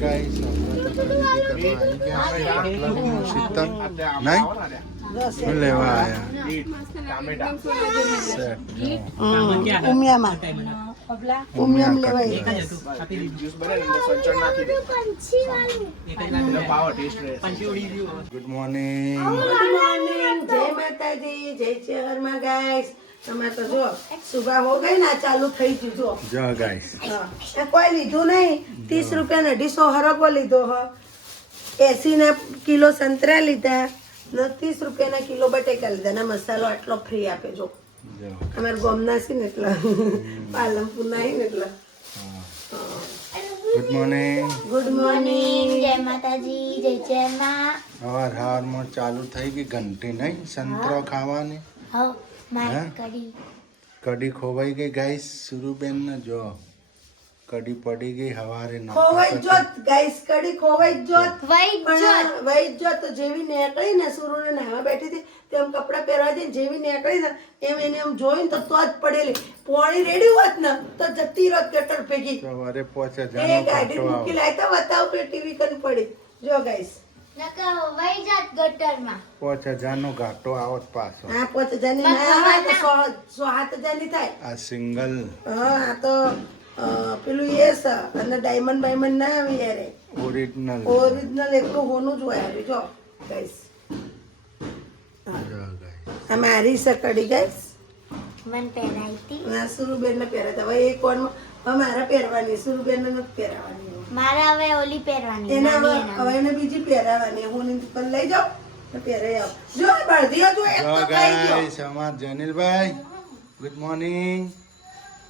Guys આપણે તો ખરીદી કરવા આવી ગયા છે એટલાનું શીતલ નહીં શું લેવા આયા ઉમિયામાં ઉમિયામ લેવાય ગુડ મોર્નિંગ જય માતાજી જય શહેરમાં ગાઈસ તમે તો જો સુબહ હો ગઈ ના ચાલુ થઈ ગયું જો જો ગાઈસ કોઈ લીધું નહીં 30 રૂપિયા 250 હરગો લીધો હ 80 ના કિલો સંતરા લીધા 30 રૂપિયાના કિલો બટેકા લીધા ના મસાલો આટલો ફ્રી આપે જો અમાર ગોમના છે ને એટલે પાલનપુર ના ને એટલે ગુડ મોર્નિંગ જય માતાજી જય જય માં હવારમાં ચાલુ થઈ ગઈ ઘંટી નહીં સંતરો ખાવાની હો માર હે? કડી કઢી ખોવાઈ ગઈ ગાઈસ સુરુબેન ને જો કઢી પડી ગઈ હવારે ખોવાઈ જોત ગાઈસ કડી ખોવાઈ જોત વઈ પણ વઈ જોત જેવી નીકળી ને સુરુને નાવા બેઠી હતી તેમ કપડા પહેરવા દે જેવી નીકળી ને એમ એને એમ જોઈને તો જ પડેલી પોણી રેડી હોત ને તો જતી રોત ગટર ભેગી સવારે પહોંચે એ જાનો ગાડી મૂકી લાયતા બતાવ કે ટીવી કન પડી જો ગાઈસ નકા વઈ જાત ગટરમાં પહોંચે જાનો ઘાટો આવત પાછો આ 5000 ની ના આવે તો 7000 ની થાય આ સિંગલ હા આ તો પેલું એ છે અને ડાયમંડ બાયમંડ ના આવે યાર ઓરિજિનલ ઓરિજિનલ એકલું હોનું જ હોય આવી જો ગાઈસ આ મારી છે કડી ગાઈસ મન પહેરાઈ હતી ના સુરુબેન ને પહેરાતા હવે એક કોણ મારા પહેરવાની સુરુબેન ને નથી પહેરાવાની મારે હવે ઓલી પહેરવાની એના નાની હવે એને બીજી પહેરાવાની હું ની દુકાન લઈ જાઉં ને પહેરાઈ આવ જો બળદીઓ જો એક તો ખાઈ ગયો ગાઈસ અમાર જનીલભાઈ ગુડ મોર્નિંગ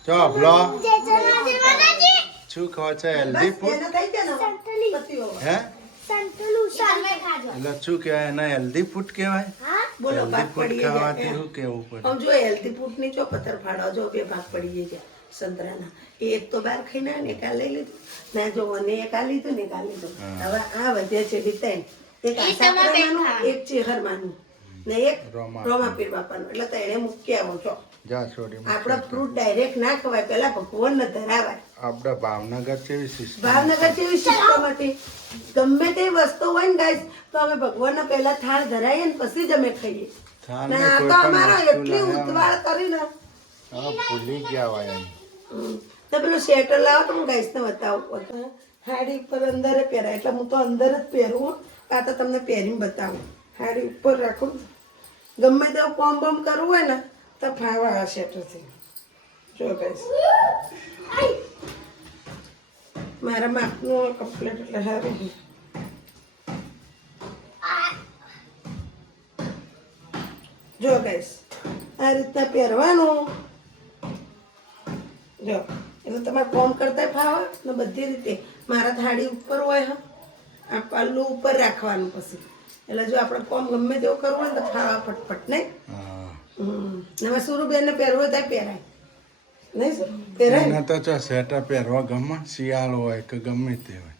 ચો બ્લો જય માતાજી શું કહો છો હેલ્ધી ફૂડ એને થઈ ગયા ને પતિઓ હે સંતુલું સામે ખાજો એટલે શું કહેવાય એને હેલ્ધી ફૂડ કહેવાય હા બોલો હેલ્ધી ભાગ ફૂડ પડી ખાવાથી ગયા શું કેવું પડે આમ જો હેલ્ધી ફૂડ ની જો પથ્થર ફાડો જો બે ભાગ પડી ગયા સંતરાના એક તો બાર ખાઈને ને એક આ લઈ લીધું ના જો ને એક આ લીધું ને એક આ લીધું હવે આ વધ્યા છે બીતાઈ એક આસાપરાનું એક ચેહરમાનું ને એક રોમાપીર બાપાનું એટલે તેણે મૂકી આવો છો જા છોડી આપડા ફ્રૂટ ડાયરેક્ટ ના ખવાય પેલા ભગવાન ને ધરાવાય આપડા ભાવનગર જેવી સિસ્ટમ ભાવનગર જેવી સિસ્ટમ હતી ગમે તે વસ્તુ હોય ને ગાઈસ તો અમે ભગવાનને પહેલા થાળ ધરાઈએ ને પછી જ અમે ખાઈએ થાળ ને ને આ કોઈ તો પણ અમારો વસ્તુ એટલી લાવવામાં. ઉતવાળ કરીને હા ભૂલી ગયા હોય એમ. તો પેલું સ્વેટર લાવો તો હું ગાઈસ ને બતાવું હાડી ઉપર અંદર પહેરાય એટલે હું તો અંદર જ પહેરું આ તો તમને પહેરીને બતાવું હાડી ઉપર રાખું ગમે તેવું કોમ બોમ કરવું હોય ને તો ફાવા આ સ્વેટરથી જો ગાઈસ મારા માપનું કમ્પ્લીટ એટલે સારું જો ગાઈસ આ રીતના પહેરવાનું જો એટલે તમારે કોમ કરતા ફાવે ને બધી રીતે મારા થાળી ઉપર હોય હા આ પલ્લું ઉપર રાખવાનું પછી એટલે જો આપણે કોમ ગમે તેવું કરવું હોય ને તો ફાવા ફટફટ નહીં હા. ને સુરુબેન ને પહેરવું હોય તો પહેરાય નહીં સર પહેરાય ને એને તો જો સ્વેટર પહેરવા ગમે શિયાળો હોય કે ગમે તે હોય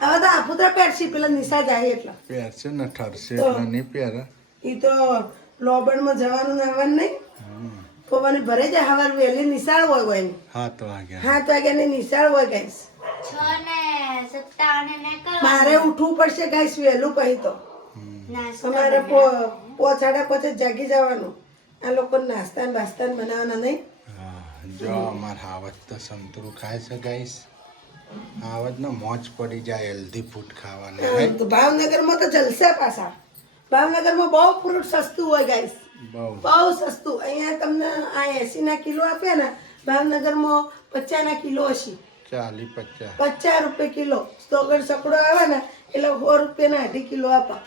હવે તો આફુતરા પહેરશી પેલા નિશા જાય એટલે પહેરશે ને ઠરશે એટલે નહીં પહેરે એ તો લોબણમાં જવાનું ને આવવાનું નહીં પવાની ભરે જાય હવાર વહેલી નિશાળ હોય હોય એની 7 વાગ્યા 7 વાગ્યાની નિશાળ હોય ગાઈસ 6 ને 57 ને મારે ઉઠવું પડશે ગાઈસ વહેલું પછી તો અમારે પોચાડા પોચે જાગી જવાનું આ લોકો નાસ્તા ને બાસ્તા ને બનાવવાના નહીં હા, જો અમાર હાવત તો સંતરું ખાય છે ગાઈસ હાવત ને મોજ પડી જાય હેલ્ધી ફૂડ ખાવાની હા, તો ભાવનગરમાં તો જલસે પાછા ભાવનગરમાં બહુ ફ્રૂટ સસ્તું હોય ગાઈસ બહુ બહુ સસ્તું અહીંયા તમને આ 80 ના કિલો આપે ને ભાવનગરમાં 50 ના કિલો હશે 40-50 50 રૂપિયા કિલો તોકડ સકડો આવે ને એટલે 100 રૂપિયાના 2.5 કિલો આપા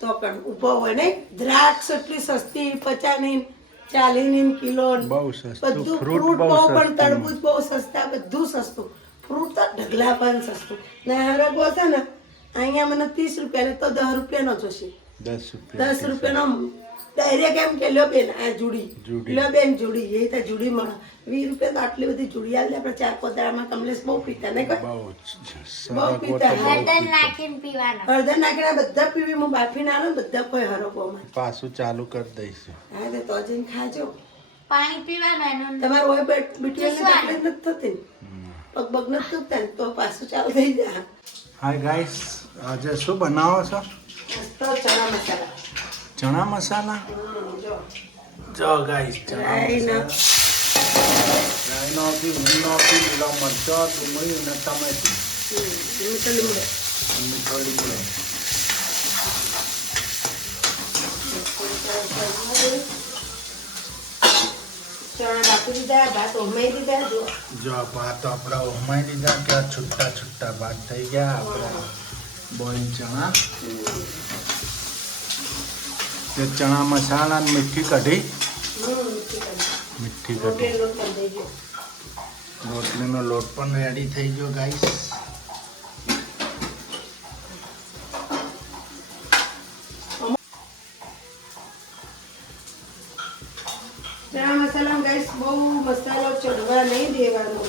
તોકડ ઉભો હોય ને દ્રાક્ષ એટલી સસ્તી 50 ની 40 ની કિલો બહુ સસ્તું બધું ફ્રૂટ ફ્રૂટ બહુ બહુ પણ સસ્તું તરબૂચ બહુ સસ્તા બધું સસ્તું ફ્રૂટ તો ઢગલા પણ સસ્તું ને હરગો છે ને અહીંયા મને 30 રૂપિયા ને તો 10 રૂપિયાનો જોશે 10 રૂપિયા 10 રૂપિયાનો ડાયરેક્ટ એમ કે લ્યો બેન આ જુડી. લ્યો બેન જુડી એ તો જુડી મળે 20 રૂપિયા તો આટલી બધી જુડી આલે આપણે 4 કોતરામાં કમલેશ બહુ પીતા નહીં કોઈ બહુ બહુ સરગવો પીતા. તો બહુ હળદર પીતો. નાખીને પીવાનો હળદર નાખીને બધા પીવી હું બાફી ના આલું બધા કોઈ હરોપોમાં પાછું ચાલુ કરી દઈશું હા તો જઈને ખાજો પાણી પીવાનું એનું તમારે હોય બીટીએલની તકલીફ નથી થતી ને? પગ બગ નથી દુખતા ને તો પાછું ચાલુ થઈ જાય. હાય ગાઈસ, આજે શું બનાવો છો? તો ચણા મસાલા. ચણા મસાલા. જો જો ગાઈસ, ચણા રાઈના. મસાલા. રાઈનો બી, ઊંનો બી, લીલા મરચાં, ડુંગળી અને ટમેટું. મીઠો લીમડો. મીઠો લીમડો. ચણા બાફી દીધા, ભાત ઉમેરી દીધા. જો ભાત આપણા ઉમાઈ દીધા કે છૂટા છૂટા ભાત થઈ ગયા આપણા બોઇલ ચણા. એ ચણા મસાલા અને મીઠી કઢી. મીઠી કઢી. રોટલીનો લોટ પણ રેડી થઈ ગયો ગાઈસ. ચણા મસાલા ગાઈસ બહુ મસાલો ચડવા નહીં દેવાનો.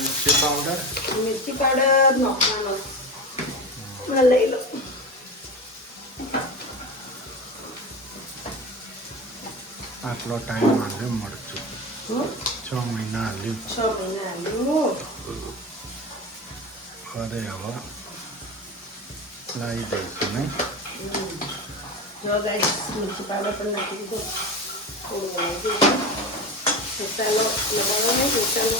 મિરચી પાવડર. મિરચી પાવડર નાખવાનો. લઈ લો. આટલો ટાઈમ આવ્યો મળતું. 6 મહિના આવ્યું. 6 મહિના આવ્યું. કરે હવે લાવી દઈશું નહીં. જો ગાઈસ મિરચી પાવડર પણ નાખી દીધો. થોડું બનાવી દીધું. મસાલો લગાડો નહીં મસાલો.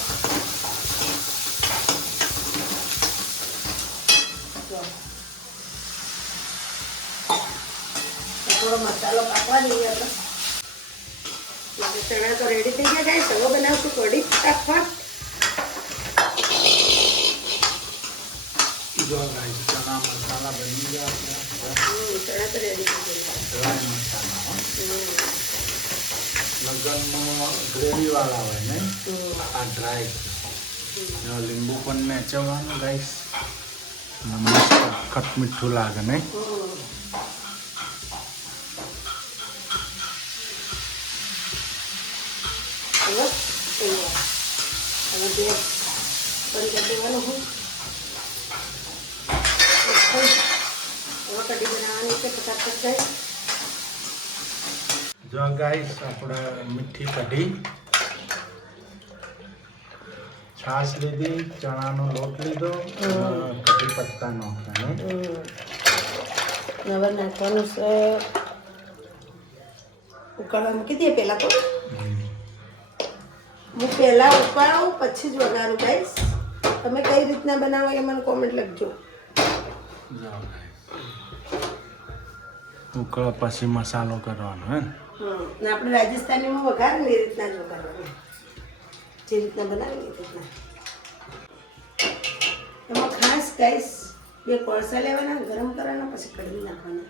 જો થોડો મસાલો પાકવા દઈએ આપણે. એટલે ચણા તો રેડી થઈ ગયા ગાઈસ. હવે બનાવશું કઢી ફટાફટ. જો ગાઈસ, ચણા મસાલા બની ગયા આપણા. ચણા તો રેડી થઈ ગયા. ડ્રાય મસાલા હો. લગનમાં ગ્રેવી વાળા હોય ને આ ડ્રાય છે. લીંબુ પણ મેચવવાનું ગાઈસ. મસ્ત ખટ મીઠું લાગે નહીં. હવે તૈયાર. હવે ગેસ બંધ કરી દેવાનું હું. હવે કઢી બનાવવાની છે ફટાફટ ગાઈસ. જો ગાઈસ, આપણે મીઠી કઢી. છાશ લીધી, ચણાનો લોટ લીધો, કઢી પત્તા નાખવાના. હવે નાખવાનું છે. ઉકાળવા મૂકી દઈએ પહેલાં તો. હું પહેલાં ઉકાળું પછી જ વઘારું ગાઈસ. તમે કઈ રીતના બનાવો એ મને કોમેન્ટ લખજો. ઉકળા પછી મસાલો કરવાનો હે ને? ને આપણે રાજસ્થાનીમાં વઘારે ને એ રીતના જ વઘારવાનું. જે રીતના બનાવે એ રીતના. એમાં ખાસ ગાઈસ 2 કોળસા લેવાના, ગરમ કરવાના, પછી કઢી નાખવાના.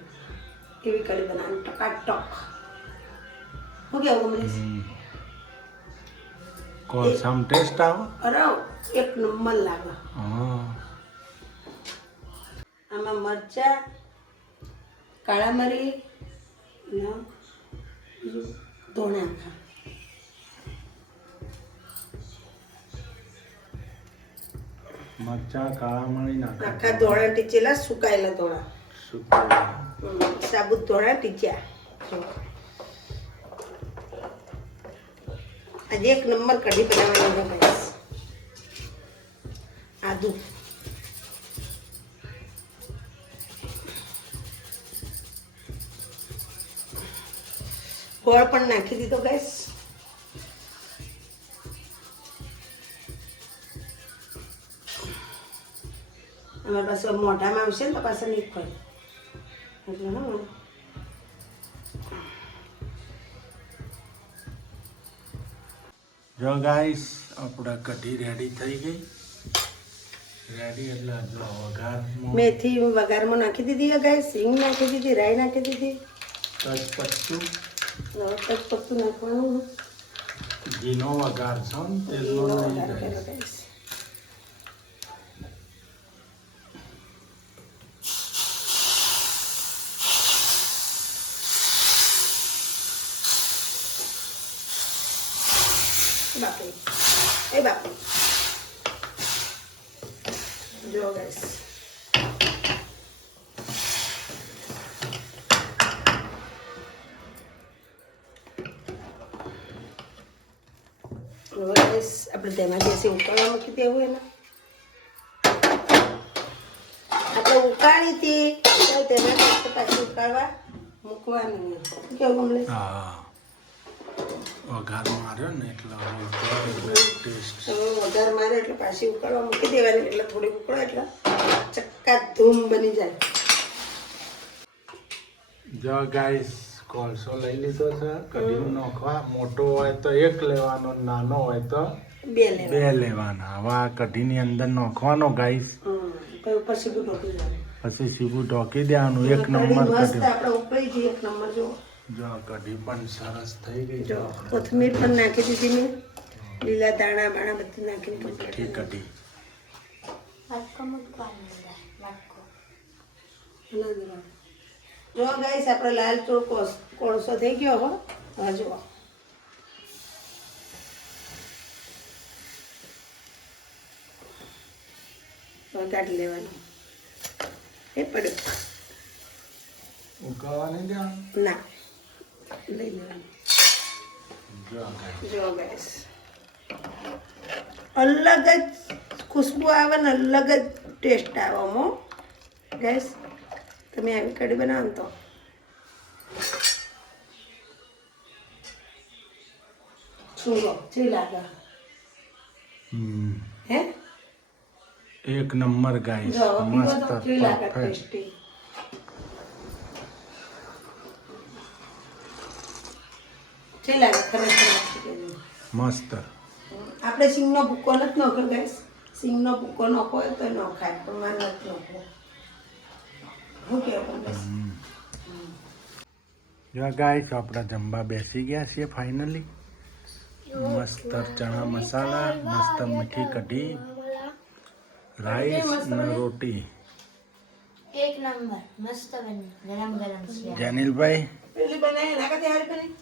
એવી કઢી બનાવવાની ટકાટક. શું કેવું અમરીશ? કોલસામાં ટેસ્ટ આવે. અરે એક નંબર લાગે. હા. આમાં મરચા, કાળા મરી ને ધોણા આખા. મરચા કાળા મળી નાખા. આખા ધોળા ટીચેલા, સુકાયેલા ધોળા. સાબુત ધોળા ટીચ્યા. આજે એક નંબર કઢી બનાવવાની છે. આદુ ગોળ પણ નાખી દીધો ગાઈસ. અમારી પાસે મોઢામાં આવશે ને તો પાસે નહીં પડે એટલે હા. જો ગાઈસ, આપણા કઢી રેડી થઈ ગઈ. રેડી એટલે જો વઘારમાં મેથી વઘારમાં નાખી દીધી ગાઈસ. હિંગ નાખી દીધી, રાઈ નાખી દીધી. તજપત્તું. તજપત્તું નાખવાનું. ઘીનો વઘાર છે ને તેલનો નહીં થાય. બાપરે એ બાપરે જો ગાઈસ આપણે તેમાં બેસી ઉકાળવા મૂકી દેવું એને આપણે ઉકાળી હતી તેમાં પાછી ઉકાળવા મૂકવાની કેવું ગમલે હા વઘાર માર્યો ને એટલે ટેસ્ટ વઘાર મારે એટલે પાછી ઉકાળવા મૂકી દેવાની એટલે થોડી ઉકળો એટલે ચક્કા ધૂમ બની જાય જો ગાઈસ કોલસો લઈ લીધો છે કઢી નાખવા મોટો હોય તો એક લેવાનો નાનો હોય તો બે બે લેવાના હવે આ કઢીની અંદર નાખવાનો ગાઈસ પછી ઉપર સીધું ઢોકી જાય પછી સીધું ઢોકી દેવાનું એક નંબર મસ્ત કઢી આપણે ઉકળી જઈએ એક નંબર જો જો કઢી પણ સરસ થઈ ગઈ જો કોથમીર પણ નાખી દીધી મેં લીલા દાણા બાણા બધું નાખીને મીઠી કઢી વાટકો મૂકવાનો વાટકો જો ગાઈસ આપણે લાલ ચોળ કોળસો થઈ ગયો હો હવે જુઓ કાઢી લેવાનું એ પડ્યો ઉકાળવા નહીં દેવાનું ના લઈ લેવાનું જો ગાઈસ જો ગાઈસ અલગ જ ખુશ્બુ આવે ને અલગ જ ટેસ્ટ આવે મો ગાઈસ તમે આવી કઢી બનાવો તો સુરો જે લાગે હે એક નંબર ગાઈસ જો મસ્ત જે લાગે પરફેક્ટ ટેસ્ટી જે લાગે ખરેખર મસ્ત આપણે સિંગનો ભૂકો નથી નાખ્યો ગાઈસ સિંગનો ભૂકો નાખો હોય તો ન ખાય પણ મારે નથી નાખવો શું કહેવું બસ જો ગાઈસ આપણે જમવા બેસી ગયા છીએ ફાઇનલી મસ્ત ચણા મસાલા મસ્ત મીઠી કઢી રાઈસ ને રોટી એક નંબર મસ્ત બની ગરમ ગરમ છે જેનિલભાઈ પેલી બનાવી એના કરતા હારી બની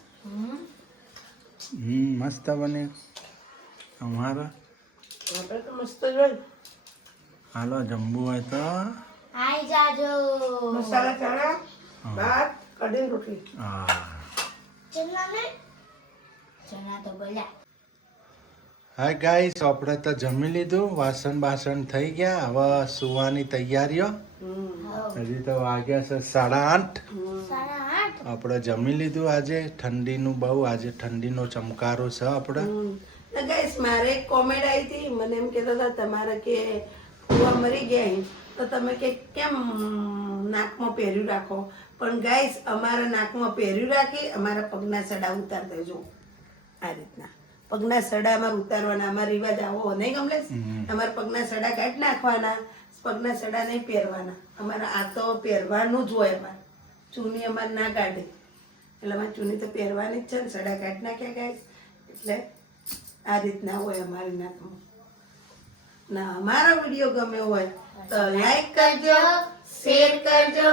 મસ્ત બને અમારા આપણે તો મસ્ત જ હોય હાલો જમવું હોય તો આઈ જાજો મસાલા ચણા ભાત કઢી રોટલી હા ચણા તો બોલ્યા હાય ગાઈસ આપણે તો જમી લીધું વાસણ બાસણ થઈ ગયા હવે સુવાની તૈયારીઓ હજી તો વાગ્યા છે 8:30 8:30 આપણે જમી લીધું આજે ઠંડીનું બહુ આજે ઠંડીનો ચમકારો છે આપણે ગાઈસ મારે એક કોમેન્ટ આવી હતી મને એમ કહેતા હતા તમારે કે ફુવા મરી ગયા તો તમે કે કેમ નાકમાં પહેર્યું રાખો પણ ગાઈસ અમારા નાકમાં પહેર્યું રાખી અમારા પગના સડા ઉતાર દેજો આ રીતના પગના સડા અમારે ઉતારવાના અમારા રિવાજ આવો નહીં કમલેશ અમારા પગના સડા કાઢી નાખવાના પગના સડા નહીં પહેરવાના અમારા આ તો પહેરવાનું જ હોય અમારે ચૂની અમારે ના કાઢે એટલે અમારે ચૂની તો પહેરવાની જ છે ને સડા કાઢી નાખ્યા ગાઈસ એટલે આ રીતના હોય અમારી નાકમાં ના અમારો વિડીયો ગમ્યો હોય તો લાઈક કરજો શેર કરજો